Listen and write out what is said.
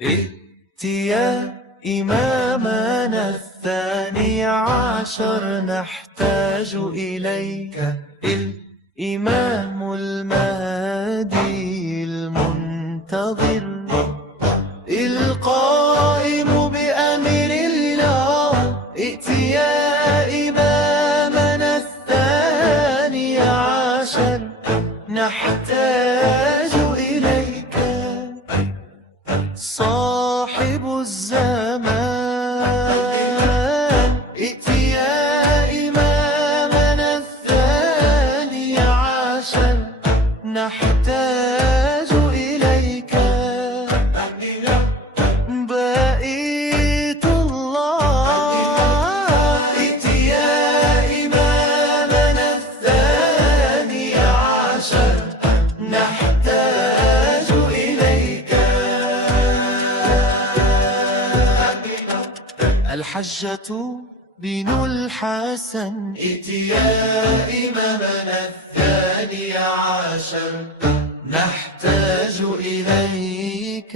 ائت يا إمامنا الثاني عشر، نحتاج إليك. الإمام المهدي المنتظر، القائم بأمر الله. ائت يا إمامنا الثاني عشر، نحتاج إليك. صاحب الزمان، ائت يا إمامنا الثاني عشر، نحتاج إليك. بقيت الله، ائت يا إمامنا الثاني عشر، نحتاج إليك. الحجة بن الحسن، ائت يا إمامنا الثاني عشر، نحتاج إليك.